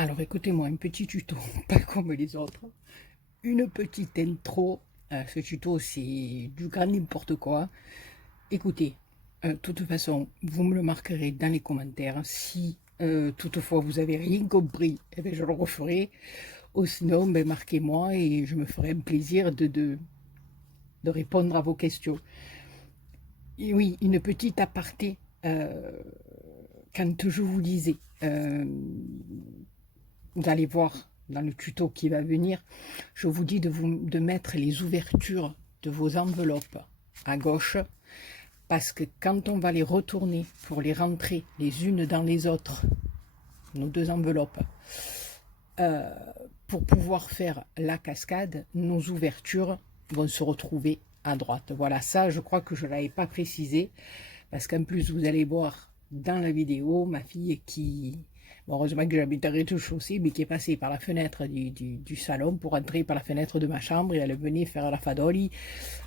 Alors écoutez-moi, un petit tuto, pas comme les autres. Une petite intro. Ce tuto, c'est du grand n'importe quoi. Écoutez, de toute façon, vous me le marquerez dans les commentaires. Si toutefois vous avez rien compris, eh bien, je le referai. Ou sinon, ben, marquez-moi et je me ferai un plaisir de répondre à vos questions. Et oui, une petite aparté. Quand je vous disais, vous allez voir dans le tuto qui va venir, je vous dis de mettre les ouvertures de vos enveloppes à gauche, parce que quand on va les retourner pour les rentrer les unes dans les autres, nos deux enveloppes, pour pouvoir faire la cascade, nos ouvertures vont se retrouver à droite. Voilà, ça je crois que je ne l'avais pas précisé, parce qu'en plus vous allez voir dans la vidéo ma fille qui... Bon, heureusement que j'habite à rez-de-chaussée, mais qui est passée par la fenêtre du salon pour entrer par la fenêtre de ma chambre et elle venait faire la fadoli.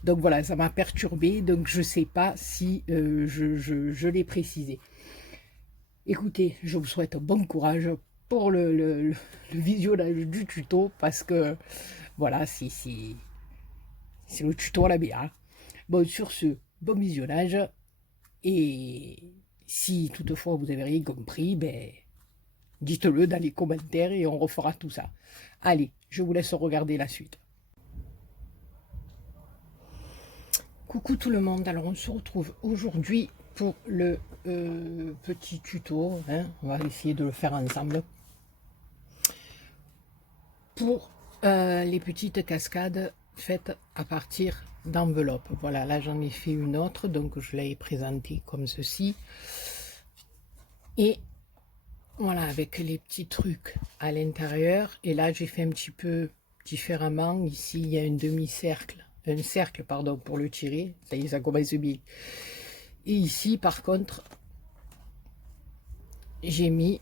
Donc voilà, ça m'a perturbée, donc je ne sais pas si je l'ai précisé. Écoutez, je vous souhaite bon courage pour le visionnage du tuto, parce que voilà, c'est le tuto à la BA. Bon, sur ce, bon visionnage, et si toutefois vous avez rien compris, ben dites-le dans les commentaires et on refera tout ça. Allez, je vous laisse regarder la suite. Coucou tout le monde, alors on se retrouve aujourd'hui pour le petit tuto, hein. On va essayer de le faire ensemble. Pour les petites cascades faites à partir d'enveloppes. Voilà, là j'en ai fait une autre, donc je l'ai présentée comme ceci. Et voilà, avec les petits trucs à l'intérieur. Et là, j'ai fait un petit peu différemment. Ici, il y a un demi-cercle, un cercle, pardon, pour le tirer. Ça y est, ça commence bien. Et ici, par contre, j'ai mis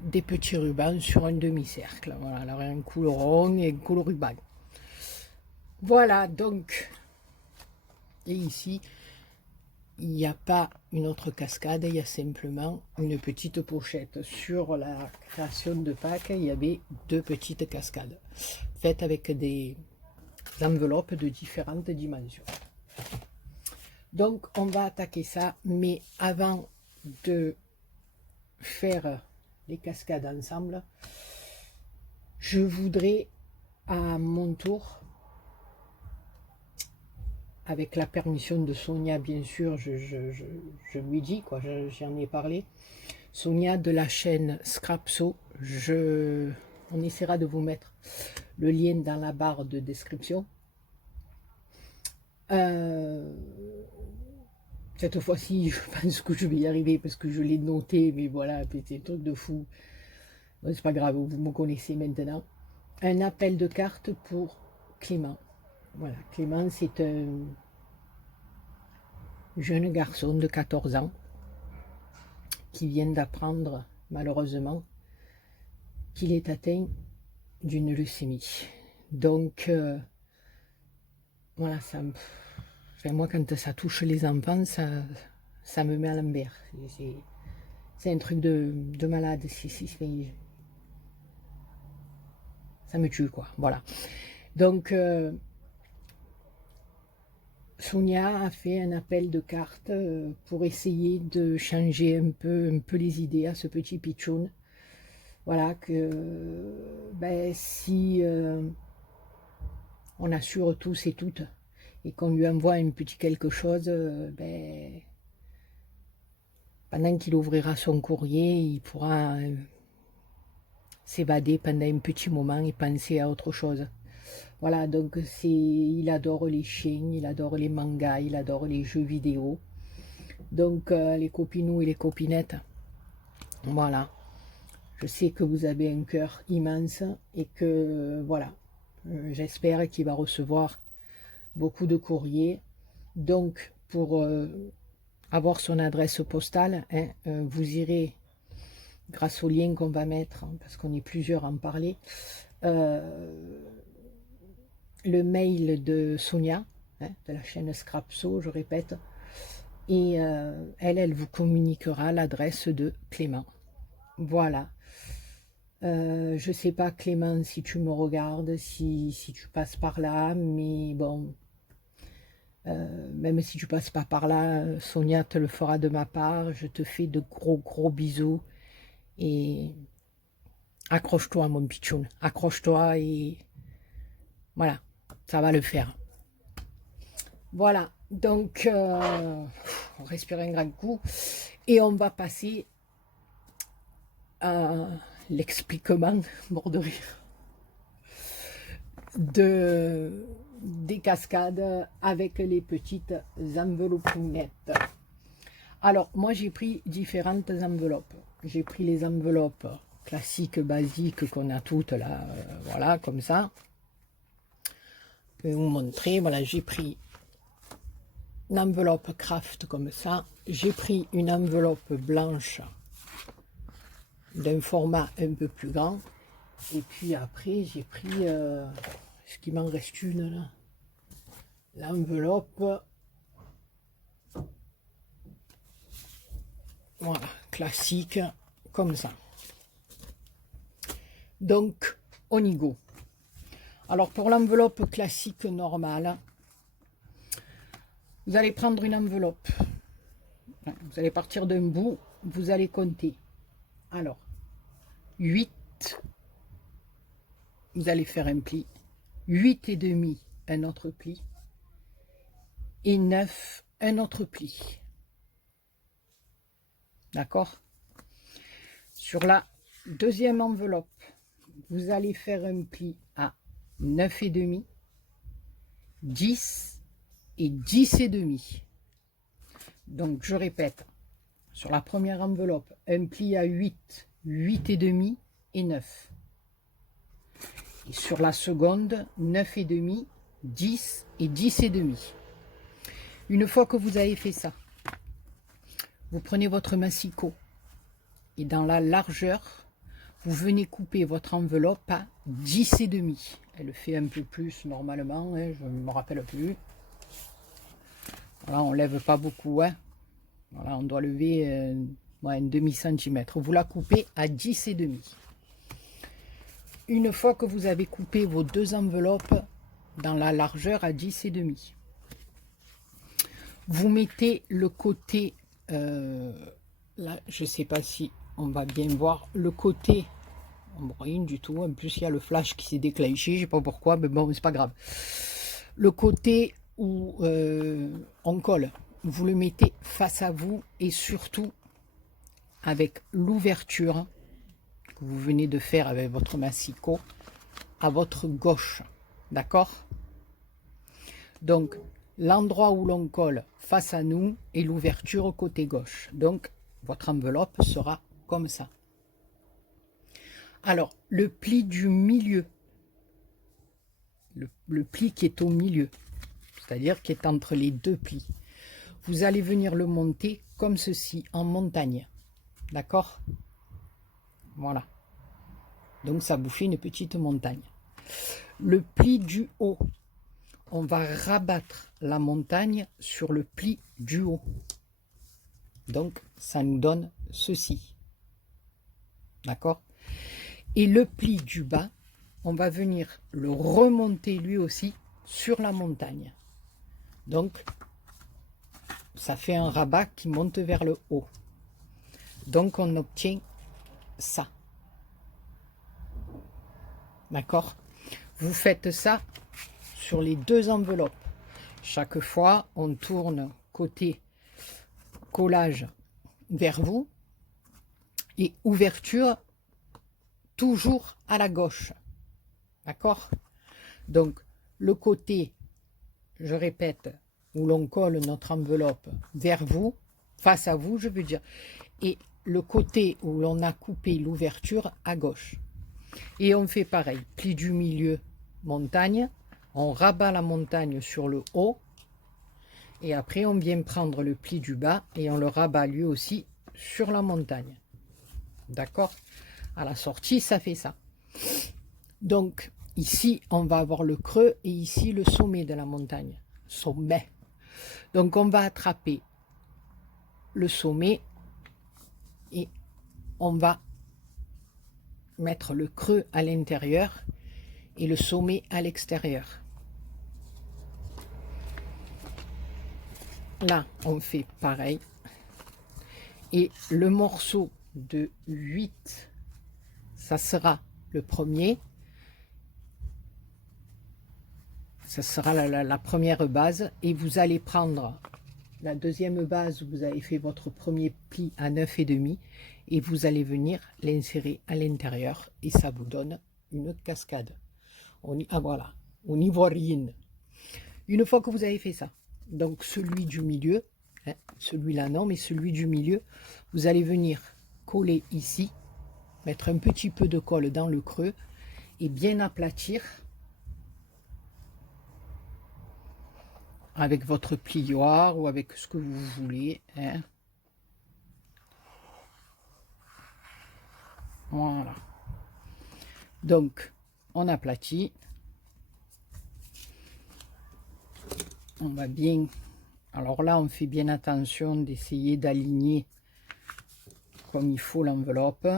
des petits rubans sur un demi-cercle. Voilà, alors un couleron et un couleur ruban. Voilà, donc, et ici, il n'y a pas une autre cascade, il y a simplement une petite pochette. Sur la création de Pâques, il y avait deux petites cascades faites avec des enveloppes de différentes dimensions. Donc on va attaquer ça, mais avant de faire les cascades ensemble, je voudrais à mon tour, avec la permission de Sonia, bien sûr, je lui dis, quoi, j'en ai parlé. Sonia de la chaîne Scrapso, on essaiera de vous mettre le lien dans la barre de description. Cette fois-ci, je pense que je vais y arriver parce que je l'ai noté, mais voilà, c'est un truc de fou. Bon, c'est pas grave, vous me connaissez maintenant. Un appel de cartes pour Clément. Voilà, Clément, c'est un jeune garçon de 14 ans qui vient d'apprendre, malheureusement, qu'il est atteint d'une leucémie. Donc, voilà, enfin, moi, quand ça touche les enfants, ça me met à l'envers. C'est un truc de malade. Ça me tue, quoi. Voilà. Donc, Sonia a fait un appel de cartes pour essayer de changer un peu les idées à ce petit pitchoun. Voilà, que ben, si on assure tous et toutes et qu'on lui envoie un petit quelque chose, ben, pendant qu'il ouvrira son courrier, il pourra s'évader pendant un petit moment et penser à autre chose. Voilà, donc il adore les chiens, il adore les mangas, il adore les jeux vidéo. Donc les copinous et les copinettes, voilà. Je sais que vous avez un cœur immense et que voilà, j'espère qu'il va recevoir beaucoup de courriers. Donc pour avoir son adresse postale, hein, vous irez, grâce au lien qu'on va mettre, hein, parce qu'on est plusieurs à en parler, le mail de Sonia, hein, de la chaîne Scrapso, je répète, et elle vous communiquera l'adresse de Clément. Voilà. Je sais pas Clément si tu me regardes, si tu passes par là, mais bon, même si tu passes pas par là, Sonia te le fera de ma part. Je te fais de gros bisous et accroche-toi mon pitchoun, accroche-toi et voilà, ça va le faire. Voilà, donc on respire un grand coup et on va passer à l'expliquement, mort de rire, des cascades avec les petites enveloppes. Alors, moi j'ai pris différentes enveloppes. J'ai pris les enveloppes classiques, basiques qu'on a toutes là, voilà, comme ça. Je vais vous montrer, voilà, j'ai pris une enveloppe craft comme ça. J'ai pris une enveloppe blanche d'un format un peu plus grand. Et puis après, j'ai pris, est-ce qu'il m'en reste une là? L'enveloppe, voilà, classique, comme ça. Donc, on y go. Alors, pour l'enveloppe classique normale, vous allez prendre une enveloppe. Vous allez partir d'un bout, vous allez compter. Alors, 8, vous allez faire un pli. 8 et demi, un autre pli. Et 9, un autre pli. D'accord? Sur la deuxième enveloppe, vous allez faire un pli à 9 et demi, 10 et 10 et demi. Donc je répète, sur la première enveloppe, un pli à 8, 8 et demi et 9. Et sur la seconde, 9 et demi, 10 et 10 et demi. Une fois que vous avez fait ça, vous prenez votre massicot et dans la largeur, vous venez couper votre enveloppe à 10 et demi. Elle fait un peu plus normalement, hein, je ne me rappelle plus. Voilà, on ne lève pas beaucoup. Hein. Voilà, on doit lever un demi-centimètre. Vous la coupez à 10 et demi. Une fois que vous avez coupé vos deux enveloppes dans la largeur à 10 et demi, vous mettez le côté, là je ne sais pas si on va bien voir, le côté, rien du tout, en plus il y a le flash qui s'est déclenché, je ne sais pas pourquoi, mais bon, c'est pas grave. Le côté où on colle, vous le mettez face à vous et surtout avec l'ouverture que vous venez de faire avec votre massicot à votre gauche, d'accord? Donc, l'endroit où l'on colle face à nous et l'ouverture au côté gauche. Donc, votre enveloppe sera comme ça. Alors, le pli du milieu, le pli qui est au milieu, c'est-à-dire qui est entre les deux plis, vous allez venir le monter comme ceci, en montagne. D'accord? Voilà. Donc, ça vous fait une petite montagne. Le pli du haut, on va rabattre la montagne sur le pli du haut. Donc, ça nous donne ceci. D'accord? Et le pli du bas, on va venir le remonter lui aussi sur la montagne. Donc, ça fait un rabat qui monte vers le haut. Donc, on obtient ça. D'accord? Vous faites ça sur les deux enveloppes. Chaque fois, on tourne côté collage vers vous et ouverture toujours à la gauche. D'accord? Donc, le côté, je répète, où l'on colle notre enveloppe vers vous, face à vous, je veux dire, et le côté où l'on a coupé l'ouverture à gauche. Et on fait pareil, pli du milieu, montagne, on rabat la montagne sur le haut, et après on vient prendre le pli du bas et on le rabat lui aussi sur la montagne. D'accord? À la sortie, ça fait ça. Donc, ici, on va avoir le creux et ici, le sommet de la montagne. Sommet. Donc, on va attraper le sommet et on va mettre le creux à l'intérieur et le sommet à l'extérieur. Là, on fait pareil. Et le morceau de 8, ça sera le premier. Ça sera la première base. Et vous allez prendre la deuxième base où vous avez fait votre premier pli à 9,5 et vous allez venir l'insérer à l'intérieur et ça vous donne une cascade. Ah voilà, on n'y voit rien. Une fois que vous avez fait ça, donc celui du milieu, hein, celui-là non, mais celui du milieu, vous allez venir coller ici, mettre un petit peu de colle dans le creux et bien aplatir avec votre plioir ou avec ce que vous voulez. Hein. Voilà. Donc, on aplatit. On va bien... Alors là, on fait bien attention d'essayer d'aligner comme il faut l'enveloppe.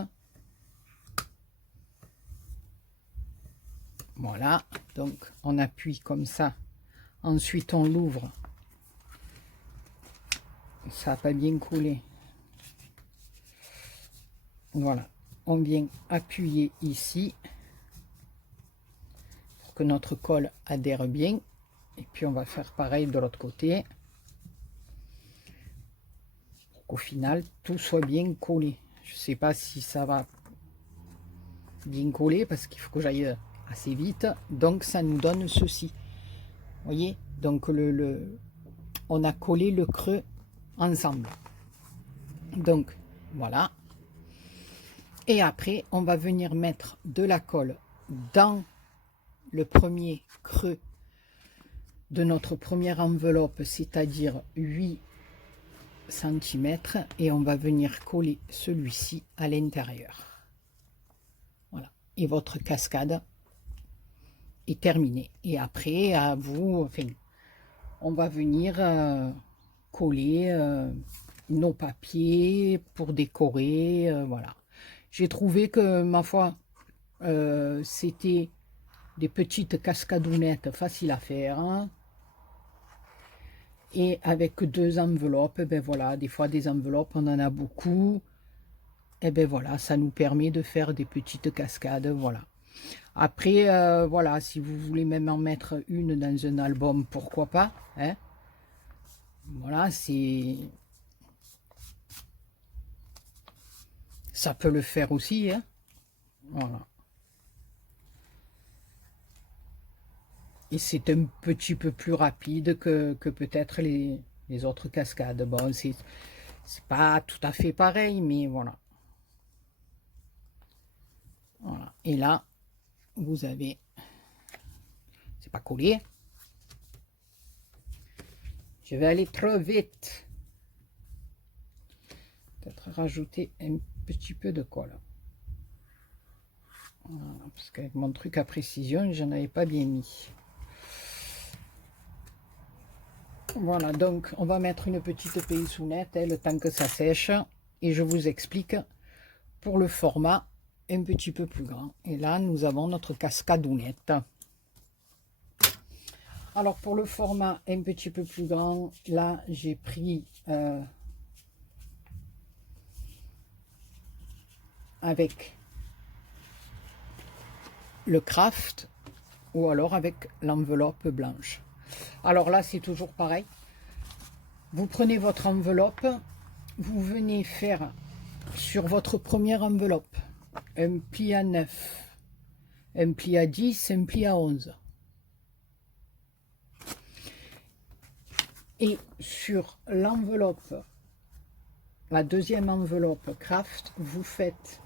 Voilà. Donc, on appuie comme ça. Ensuite, on l'ouvre. Ça n'a pas bien collé. Voilà. On vient appuyer ici pour que notre colle adhère bien. Et puis, on va faire pareil de l'autre côté. Pour qu'au final, tout soit bien collé. Je ne sais pas si ça va bien coller parce qu'il faut que j'aille assez vite. Donc, ça nous donne ceci. Voyez, donc on a collé le creux ensemble. Donc voilà. Et après, on va venir mettre de la colle dans le premier creux de notre première enveloppe, c'est-à-dire 8 cm, et on va venir coller celui-ci à l'intérieur. Voilà. Et votre cascade est terminé. Et après, à vous, enfin, on va venir coller nos papiers pour décorer. Voilà. J'ai trouvé que, ma foi, c'était des petites cascadounettes faciles à faire. Hein. Et avec 2 enveloppes, ben voilà, des fois des enveloppes, on en a beaucoup. Et ben voilà, ça nous permet de faire des petites cascades. Voilà. Après, voilà, si vous voulez même en mettre une dans un album, pourquoi pas, hein. Voilà, ça peut le faire aussi, hein. Voilà. Et c'est un petit peu plus rapide que peut-être les autres cascades. Bon, c'est pas tout à fait pareil, mais voilà. Voilà. Et là, vous avez... C'est pas collé. Je vais aller trop vite. Peut-être rajouter un petit peu de colle. Voilà, parce qu'avec mon truc à précision, j'en avais pas bien mis. Voilà, donc on va mettre une petite pinçonnette le temps que ça sèche. Et je vous explique pour le format un petit peu plus grand. Et là, nous avons notre cascadounette. Alors, pour le format un petit peu plus grand, là, j'ai pris avec le craft ou alors avec l'enveloppe blanche. Alors là, c'est toujours pareil. Vous prenez votre enveloppe, vous venez faire sur votre première enveloppe un pli à 9, un pli à 10, un pli à 11. Et sur l'enveloppe, la deuxième enveloppe craft, vous faites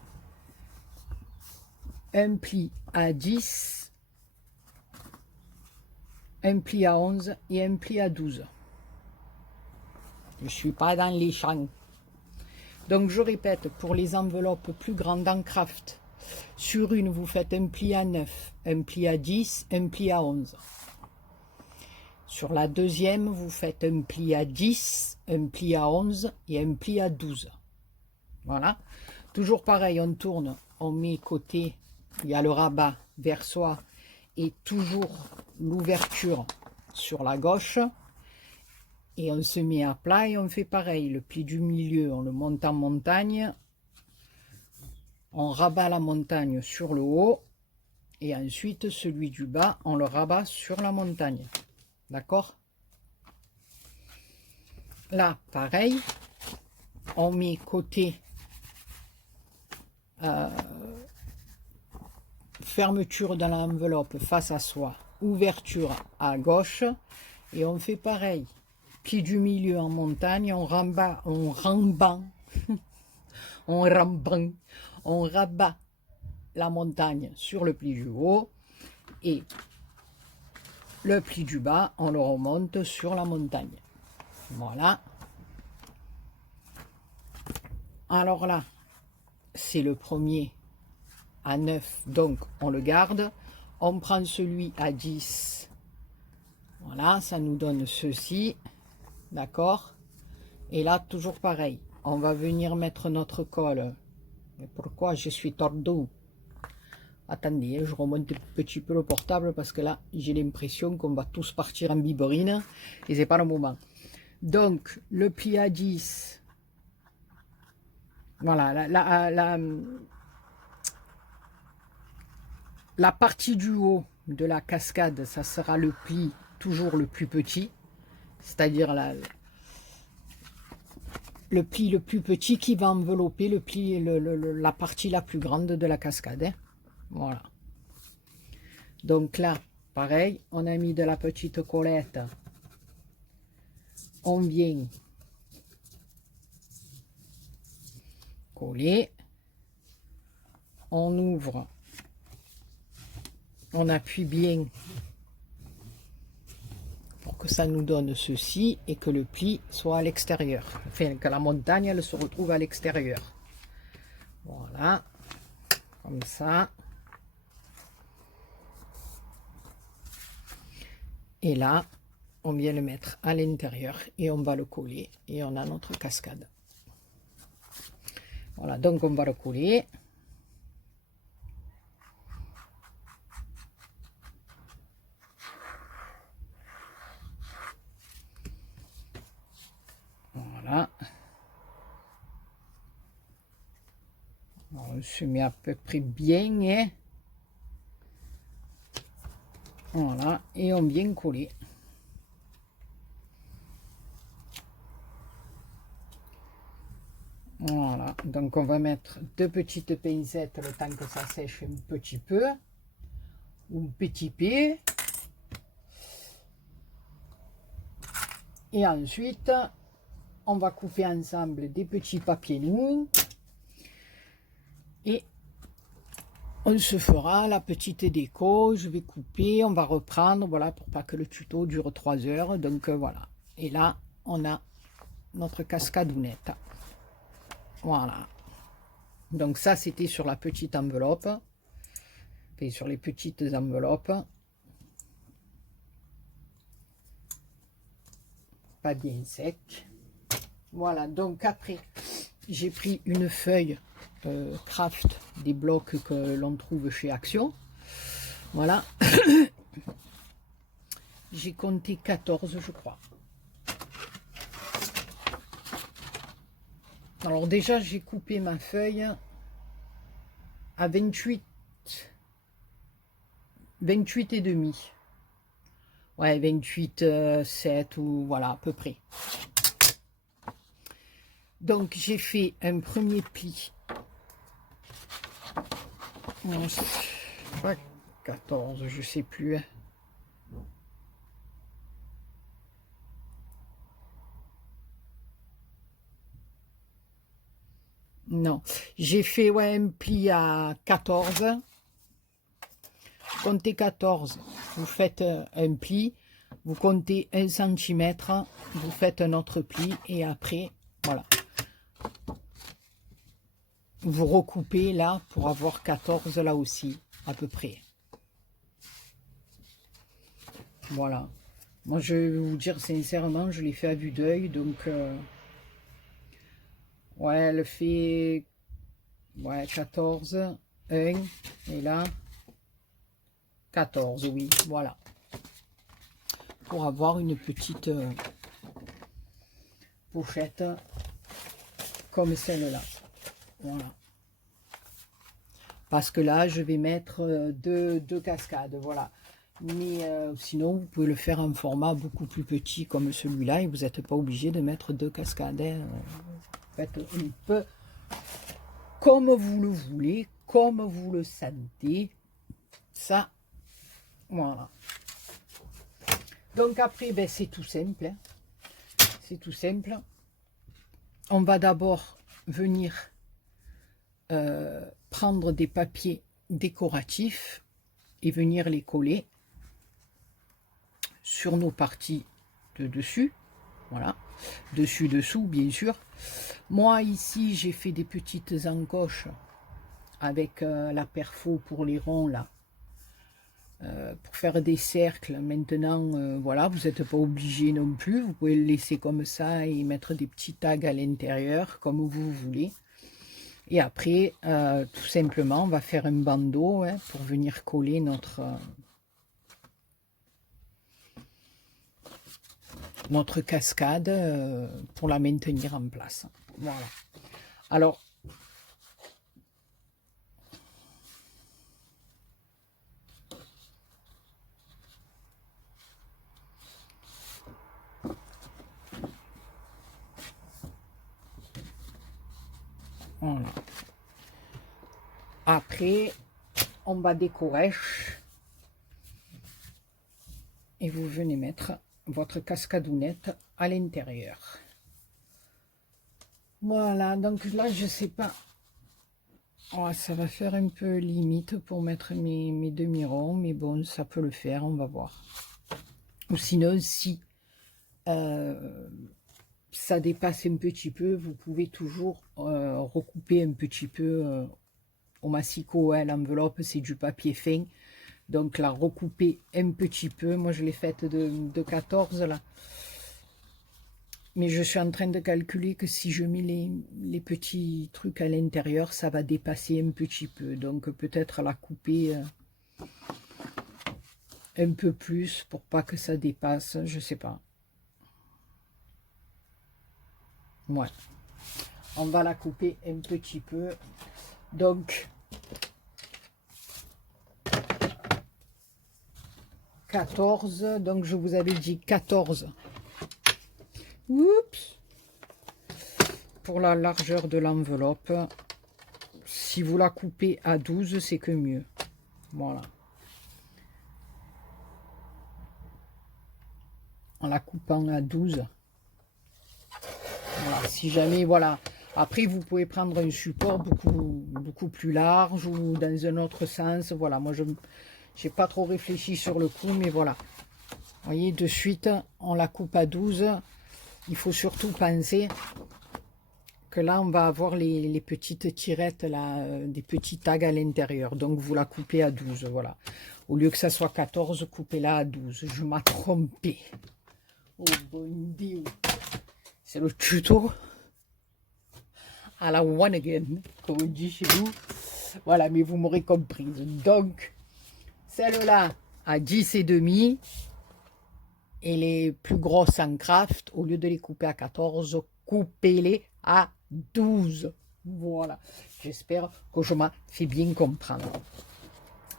un pli à 10, un pli à 11 et un pli à 12. Je ne suis pas dans les champs. Donc je répète, pour les enveloppes plus grandes en craft, sur une vous faites un pli à 9, un pli à 10, un pli à 11. Sur la deuxième, vous faites un pli à 10, un pli à 11 et un pli à 12. Voilà. Toujours pareil, on tourne on met côté, il y a le rabat vers soi et toujours l'ouverture sur la gauche. Et on se met à plat et on fait pareil. Le pli du milieu, on le monte en montagne. On rabat la montagne sur le haut. Et ensuite, celui du bas, on le rabat sur la montagne. D'accord? Là, pareil. On met côté fermeture dans l'enveloppe face à soi. Ouverture à gauche. Et on fait pareil. Pli du milieu en montagne, on rabat, on rabat la montagne sur le pli du haut et le pli du bas, on le remonte sur la montagne. Voilà. Alors là, c'est le premier à 9, donc on le garde. On prend celui à 10. Voilà, ça nous donne ceci. D'accord? Et là, toujours pareil. On va venir mettre notre colle. Mais pourquoi je suis tordu? Attendez, je remonte un petit peu le portable parce que là, j'ai l'impression qu'on va tous partir en biberine et c'est pas le moment. Donc, le pli à 10. Voilà, la partie du haut de la cascade, ça sera le pli toujours le plus petit. C'est-à-dire le pli le plus petit qui va envelopper le pli, la partie la plus grande de la cascade. Hein. Voilà. Donc là, pareil, on a mis de la petite collette. On vient coller. On ouvre. On appuie bien pour que ça nous donne ceci et que le pli soit à l'extérieur. Enfin, que la montagne, elle se retrouve à l'extérieur. Voilà. Comme ça. Et là, on vient le mettre à l'intérieur et on va le coller. Et on a notre cascade. Voilà, donc on va le coller. Voilà. Alors, on se met à peu près bien. Hein. Voilà, et on vient coller. Voilà, donc on va mettre deux petites pincettes le temps que ça sèche un petit peu. Ou un petit peu. Et ensuite, on va couper ensemble des petits papiers noueux. Et on se fera la petite déco. Je vais couper, on va reprendre, voilà, pour pas que le tuto dure 3 heures. Donc voilà. Et là, on a notre cascadounette. Voilà. Donc ça, c'était sur la petite enveloppe. Et sur les petites enveloppes. Pas bien sec. Voilà, donc après, j'ai pris une feuille craft des blocs que l'on trouve chez Action. Voilà. J'ai compté 14, je crois. Alors déjà, j'ai coupé ma feuille à 28 et demi. Ouais, 28, 7 ou voilà, à peu près. Donc, j'ai fait un premier pli. Non, pas 14, je sais plus. Non, j'ai fait ouais, un pli à 14. Comptez 14, vous faites un pli. Vous comptez 1 cm, vous faites un autre pli et après, voilà. Vous recoupez là pour avoir 14 là aussi, à peu près. Voilà. Moi, je vais vous dire sincèrement, je l'ai fait à vue d'œil, donc... ouais, elle fait... Ouais, 14. 1 et là 14, oui, voilà. Pour avoir une petite pochette comme celle-là. Voilà. Parce que là, je vais mettre deux cascades, voilà. Mais sinon, vous pouvez le faire en format beaucoup plus petit comme celui-là et vous n'êtes pas obligé de mettre 2 cascades. Hein. Faites un peu comme vous le voulez, comme vous le sentez. Ça, voilà. Donc après, ben, c'est tout simple. Hein. C'est tout simple. On va d'abord venir prendre des papiers décoratifs et venir les coller sur nos parties de dessus. Voilà. Dessus, dessous, bien sûr. Moi, ici, j'ai fait des petites encoches avec la perfo pour les ronds, là. Pour faire des cercles. Maintenant, voilà, vous n'êtes pas obligé non plus. Vous pouvez le laisser comme ça et mettre des petits tags à l'intérieur, comme vous voulez. Et après, tout simplement, on va faire un bandeau hein, pour venir coller notre cascade pour la maintenir en place. Voilà. Alors, voilà. Après, on va décorer et vous venez mettre votre cascadounette à l'intérieur. Voilà, donc là, je sais pas. Oh, ça va faire un peu limite pour mettre mes demi-ronds, mais bon, ça peut le faire, on va voir. Ou sinon, si ça dépasse un petit peu, vous pouvez toujours recouper un petit peu au massicot. Hein, l'enveloppe, c'est du papier fin. Donc, la recouper un petit peu. Moi, je l'ai faite de 14, là. Mais je suis en train de calculer que si je mets les petits trucs à l'intérieur, ça va dépasser un petit peu. Donc, peut-être la couper un peu plus pour pas que ça dépasse. Je sais pas. Ouais. On va la couper un petit peu. Donc, 14. Donc, je vous avais dit 14. Oups. Pour la largeur de l'enveloppe. Si vous la coupez à 12, c'est que mieux. Voilà. En la coupant à 12. Voilà, si jamais, voilà. Après, vous pouvez prendre un support beaucoup plus large ou dans un autre sens. Voilà, moi, je n'ai pas trop réfléchi sur le coup, mais voilà. Vous voyez, de suite, on la coupe à 12. Il faut surtout penser que là, on va avoir les petites tirettes, là, des petits tags à l'intérieur. Donc, vous la coupez à 12, voilà. Au lieu que ça soit 14, coupez-la à 12. Je m'ai trompé. Oh, bon Dieu. C'est le tuto à la one again, comme on dit chez nous. Voilà, mais vous m'aurez comprise. Donc, celle-là à 10 et demi. Et les plus grosses en craft, au lieu de les couper à 14, coupez-les à 12. Voilà. J'espère que je m'en fais bien comprendre.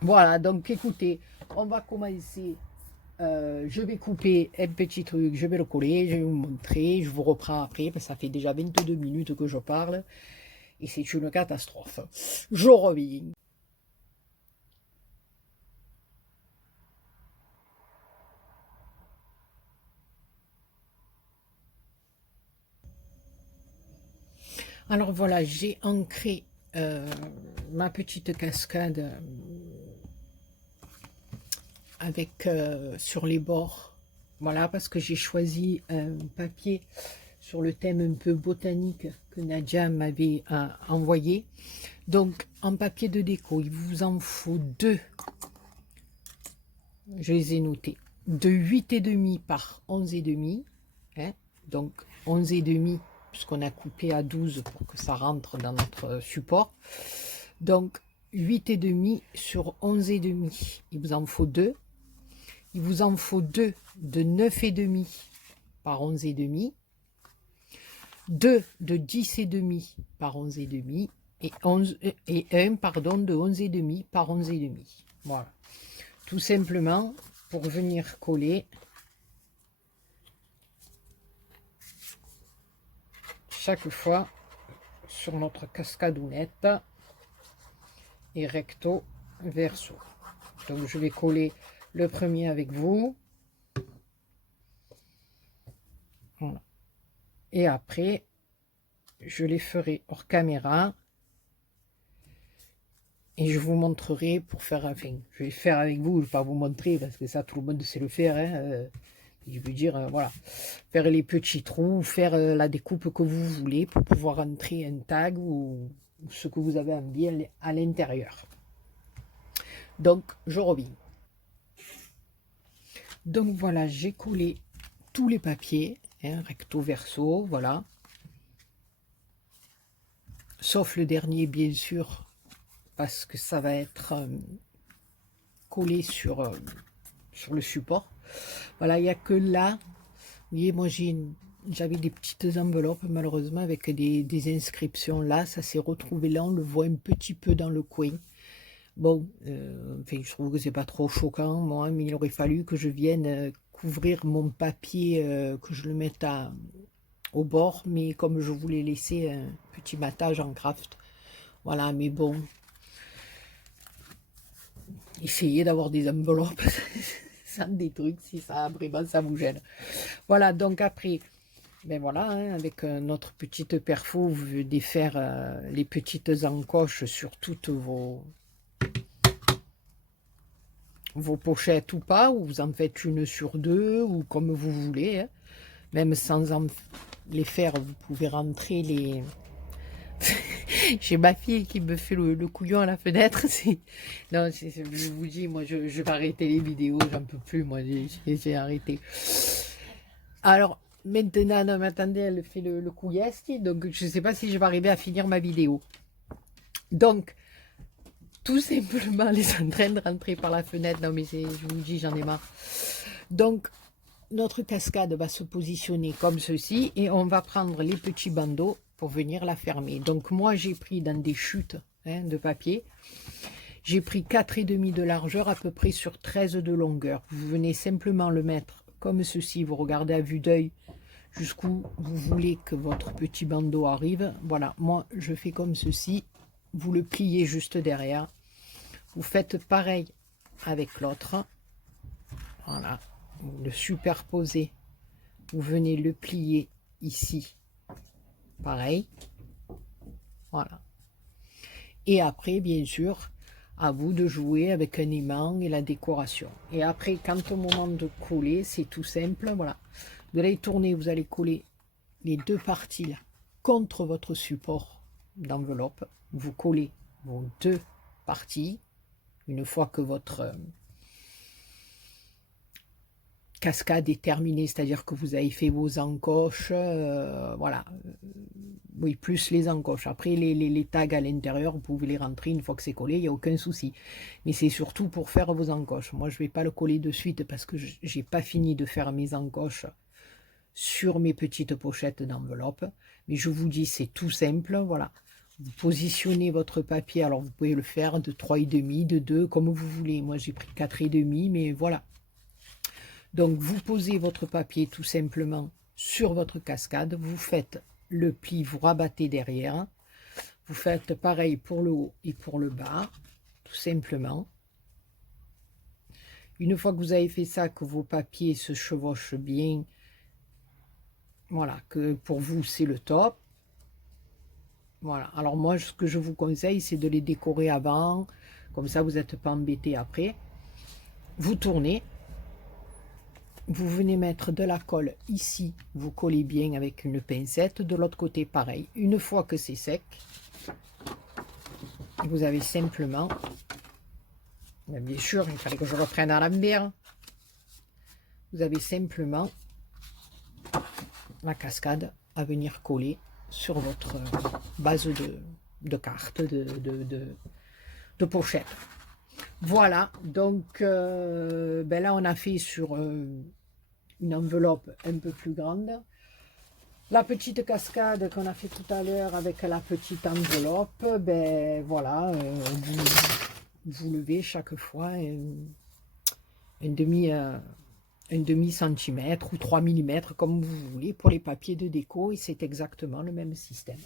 Voilà, donc écoutez, on va commencer. Je vais couper un petit truc, je vais le coller, je vais vous montrer, je vous reprends après, parce que ça fait déjà 22 minutes que je parle, et c'est une catastrophe. Je reviens. Alors voilà, j'ai ancré ma petite cascade avec sur les bords. Voilà, parce que j'ai choisi un papier sur le thème un peu botanique que Nadia m'avait envoyé. Donc, en papier de déco, il vous en faut 2. Je les ai notés. De 8,5 par 11,5. Hein, donc, 11,5, puisqu'on a coupé à 12 pour que ça rentre dans notre support. Donc, 8,5 sur 11,5. Il vous en faut 2. Il vous en faut 2 de 9,5 par 11,5. 2 de 10,5 par 11,5. Et 1 pardon, de 11,5 par 11,5. Voilà. Tout simplement pour venir coller chaque fois sur notre cascadounette et recto verso. Donc je vais coller le premier avec vous. Voilà. Et après, je les ferai hors caméra. Et je vous montrerai pour faire, enfin, je vais faire avec vous, je ne vais pas vous montrer parce que ça, tout le monde sait le faire. Hein, je veux dire, voilà, faire les petits trous, faire la découpe que vous voulez pour pouvoir entrer un tag ou ce que vous avez envie à l'intérieur. Donc, je reviens. Donc voilà, j'ai collé tous les papiers, hein, recto verso, voilà. Sauf le dernier, bien sûr, parce que ça va être collé sur le support. Voilà, il n'y a que là, vous voyez, moi j'avais des petites enveloppes, malheureusement, avec des inscriptions. Là, ça s'est retrouvé là, on le voit un petit peu dans le coin. Bon, enfin, je trouve que c'est pas trop choquant, moi, mais il aurait fallu que je vienne couvrir mon papier, que je le mette au bord, mais comme je voulais laisser un petit matage en craft, voilà, mais bon, essayez d'avoir des enveloppes sans des trucs, si ça, vraiment, ça vous gêne. Voilà, donc après, ben voilà, hein, avec notre petite perfo, vous venez défaire les petites encoches sur toutes vos pochettes ou pas, ou vous en faites une sur deux, ou comme vous voulez, hein. Même sans les faire, vous pouvez rentrer les... J'ai ma fille qui me fait le couillon à la fenêtre. Non, je vous dis, moi, je vais arrêter les vidéos, j'en peux plus, moi, j'ai arrêté. Alors, maintenant, non, mais attendez, elle fait le couillesti, donc je ne sais pas si je vais arriver à finir ma vidéo. Donc, tout simplement, elle est en train de rentrer par la fenêtre. Non, mais je vous dis, j'en ai marre. Donc, notre cascade va se positionner comme ceci et on va prendre les petits bandeaux pour venir la fermer. Donc moi j'ai pris dans des chutes, hein, de papier, j'ai pris 4,5 de largeur à peu près sur 13 de longueur. Vous venez simplement le mettre comme ceci, vous regardez à vue d'œil jusqu'où vous voulez que votre petit bandeau arrive. Voilà, moi je fais comme ceci, vous le pliez juste derrière, vous faites pareil avec l'autre, voilà. Vous le superposez, vous venez le plier ici, pareil, voilà. Et après, bien sûr, à vous de jouer avec un aimant et la décoration. Et après, quand au moment de coller, c'est tout simple, voilà. Vous allez tourner, vous allez coller les deux parties là, contre votre support d'enveloppe. Vous collez vos deux parties, une fois que votre... cascade est terminée, c'est-à-dire que vous avez fait vos encoches, voilà, oui, plus les encoches. Après, les tags à l'intérieur, vous pouvez les rentrer une fois que c'est collé, il n'y a aucun souci. Mais c'est surtout pour faire vos encoches. Moi, je ne vais pas le coller de suite parce que je n'ai pas fini de faire mes encoches sur mes petites pochettes d'enveloppe. Mais je vous dis, c'est tout simple, voilà. Vous positionnez votre papier, alors vous pouvez le faire de 3,5, de 2, comme vous voulez. Moi, j'ai pris 4,5, mais voilà. Donc, vous posez votre papier tout simplement sur votre cascade, vous faites le pli, vous rabattez derrière, vous faites pareil pour le haut et pour le bas, tout simplement. Une fois que vous avez fait ça, que vos papiers se chevauchent bien, voilà, que pour vous c'est le top. Voilà, alors moi ce que je vous conseille c'est de les décorer avant, comme ça vous n'êtes pas embêté après. Vous tournez. Vous venez mettre de la colle ici, vous collez bien avec une pincette, de l'autre côté pareil. Une fois que c'est sec, vous avez simplement, bien sûr, il fallait que je reprenne à l'envers, vous avez simplement la cascade à venir coller sur votre base de carte, de pochette. Voilà, donc ben là on a fait sur une enveloppe un peu plus grande. La petite cascade qu'on a fait tout à l'heure avec la petite enveloppe, ben voilà, vous levez chaque fois un demi centimètre ou 3 millimètres comme vous voulez pour les papiers de déco, et c'est exactement le même système.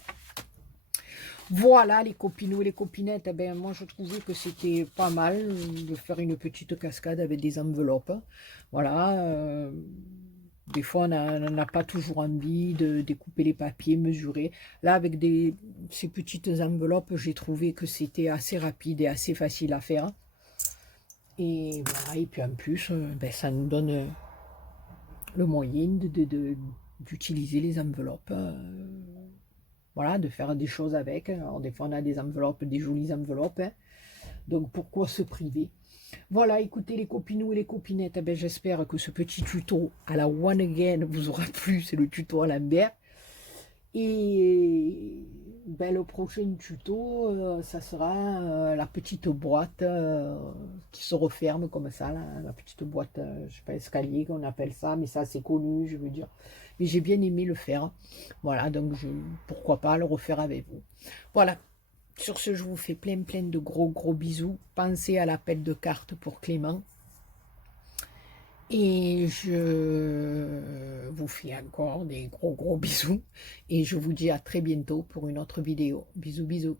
Voilà les copinous et les copinettes, eh ben, moi je trouvais que c'était pas mal de faire une petite cascade avec des enveloppes. Voilà, des fois on n'a pas toujours envie de découper les papiers, mesurer. Là avec ces petites enveloppes, j'ai trouvé que c'était assez rapide et assez facile à faire. Et voilà, et puis en plus, ben, ça nous donne le moyen d'utiliser les enveloppes. Voilà, de faire des choses avec. Alors, des fois, on a des enveloppes, des jolies enveloppes. Hein. Donc, pourquoi se priver? Voilà, écoutez les copinous et les copinettes. Eh ben, j'espère que ce petit tuto à la One Again vous aura plu. C'est le tuto à l'envers. Et ben, le prochain tuto, ça sera la petite boîte qui se referme comme ça. La petite boîte, je sais pas, escalier qu'on appelle ça. Mais ça, c'est connu, je veux dire. Mais j'ai bien aimé le faire. Voilà, donc pourquoi pas le refaire avec vous. Voilà, sur ce, je vous fais plein de gros bisous. Pensez à l'appel de cartes pour Clément. Et je vous fais encore des gros bisous. Et je vous dis à très bientôt pour une autre vidéo. Bisous.